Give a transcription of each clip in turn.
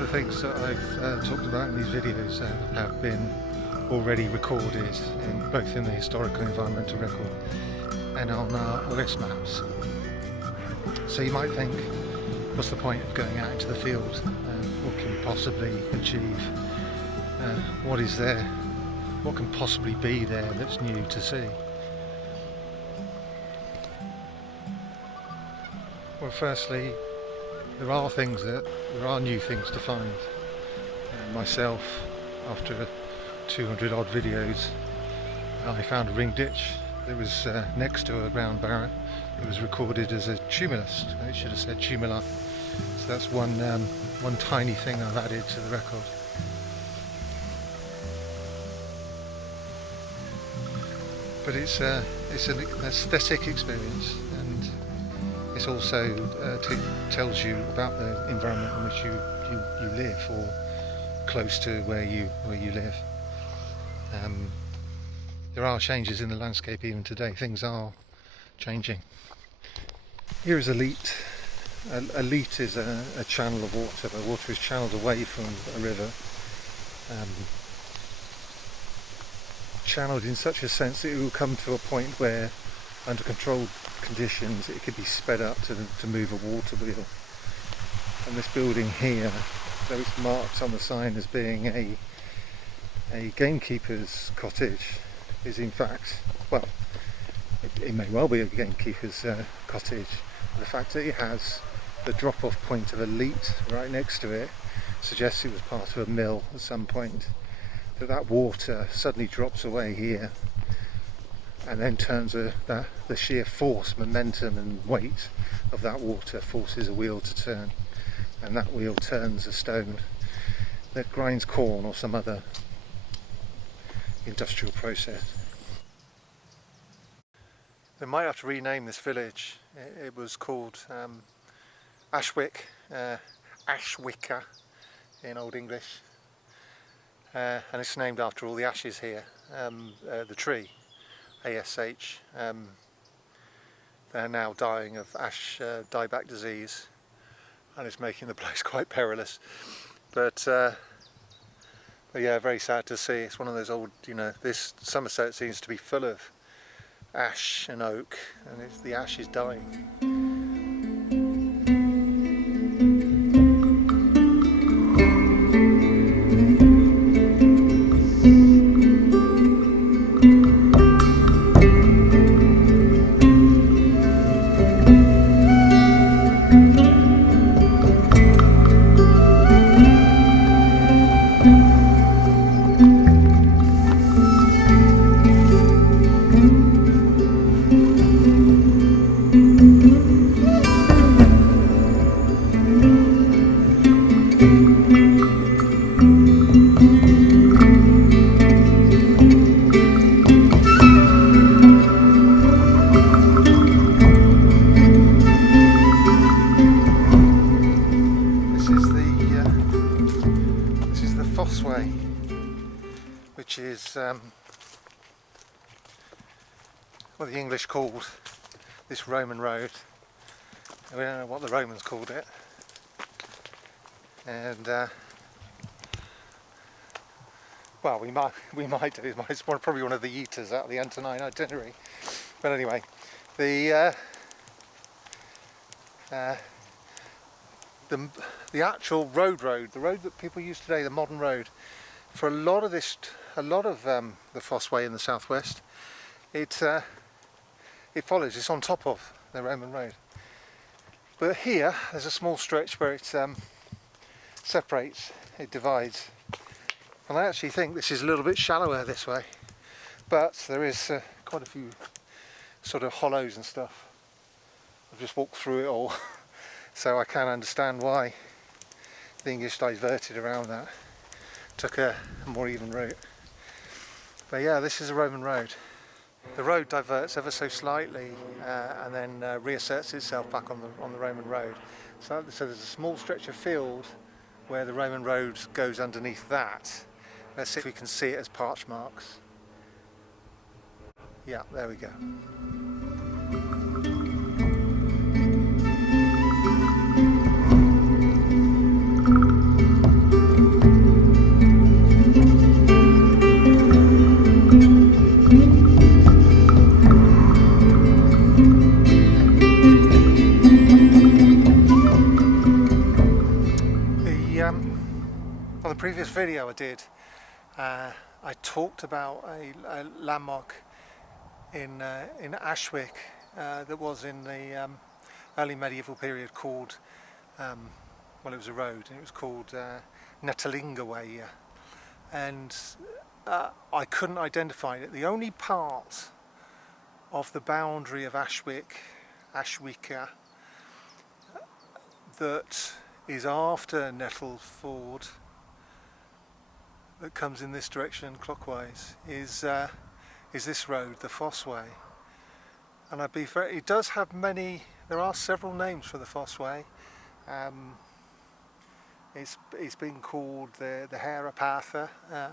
of the things that I've talked about in these videos have been already recorded both in the historical environmental record and on our OS maps. So you might think, what's the point of going out into the field? What can you possibly achieve? What is there? What can possibly be there that's new to see? Well, firstly, there are new things to find. Myself, after 200 odd videos, I found a ring ditch that was next to a ground barrow. It was recorded as a tumulus. It should have said tumuli. So that's one tiny thing I've added to the record. But it's an aesthetic experience, and it also tells you about the environment in which you live, or close to where you live. There are changes in the landscape even today. Things are changing. Here is a Leat. A Leat is a channel of water. The water is channeled away from a river. Channeled in such a sense that it will come to a point where, under controlled conditions, it could be sped up to move a water wheel. And this building here, though it's marked on the sign as being a gamekeeper's cottage, is in fact, well, it may well be a gamekeeper's cottage. The fact that it has the drop-off point of a Leat right next to it suggests it was part of a mill at some point. That water suddenly drops away here, and then turns the sheer force, momentum and weight of that water forces a wheel to turn, and that wheel turns a stone that grinds corn or some other industrial process. They might have to rename this village. It was called Ashwick, Aescwica in Old English. And it's named after all the ashes here, the tree, ASH. They're now dying of ash dieback disease, and it's making the place quite perilous. But yeah, very sad to see. It's one of those old, this Somerset seems to be full of ash and oak, and the ash is dying. Fosse Way, which is what the English called this Roman road. We don't know what the Romans called it, and well, we might do. It's probably one of the eaters out of the Antonine itinerary. But anyway, the actual road, the road that people use today, the modern road, for a lot of the Fosse Way in the southwest, it follows. It's on top of the Roman road. But here, there's a small stretch where it separates, it divides. And I actually think this is a little bit shallower this way, but there is quite a few sort of hollows and stuff. I've just walked through it all, so I can understand why the English diverted around that, took a more even route. But yeah, this is a Roman road. The road diverts ever so slightly and then reasserts itself back on the Roman road. So there's a small stretch of field where the Roman road goes underneath that. Let's see if we can see it as Parch marks. Yeah, there we go. On the previous video I did, I talked about a landmark in Ashwick that was in the early medieval period called, well, it was a road, and it was called Way, and I couldn't identify it. The only part of the boundary of Aescwica, that is after Nettle Ford, that comes in this direction clockwise, is this road, the Fosse Way. And it does have many. There are several names for the Fosse Way. It's been called the Harridge. I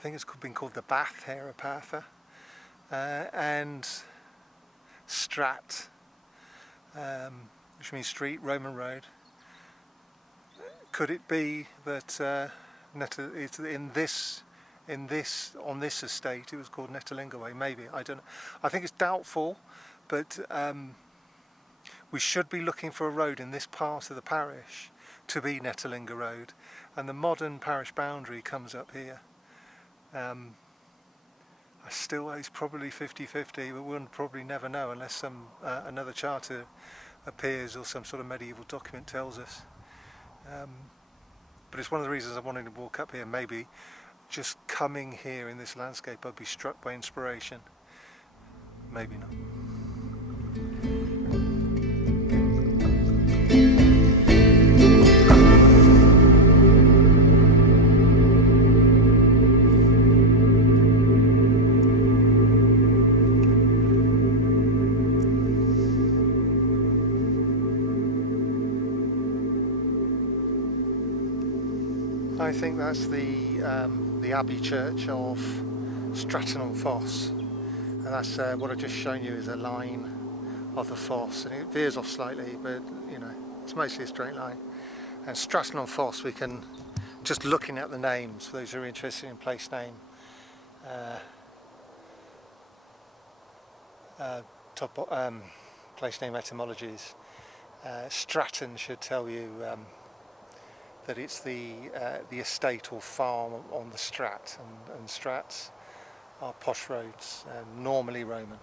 think it's been called the Bath Harridge, and Strat, which means street, Roman road. Could it be that Nettle is on this estate? It was called Way. Maybe, I don't know. I think it's doubtful, but we should be looking for a road in this part of the parish to be Nettelinga Road, and the modern parish boundary comes up here. It's probably 50-50, but we'll probably never know unless another charter appears or some sort of medieval document tells us. But it's one of the reasons I wanted to walk up here. Maybe just coming here in this landscape I'd be struck by inspiration. Maybe not. I think that's the Abbey Church of Stratton-on-Foss, and that's what I've just shown you is a line of the foss, and it veers off slightly, but you know, it's mostly a straight line. And Stratton-on-Foss, we can, just looking at the names, for those who are interested in place name, place name etymologies, Stratton should tell you that it's the estate or farm on the Strat, and Strats are posh roads, normally Roman.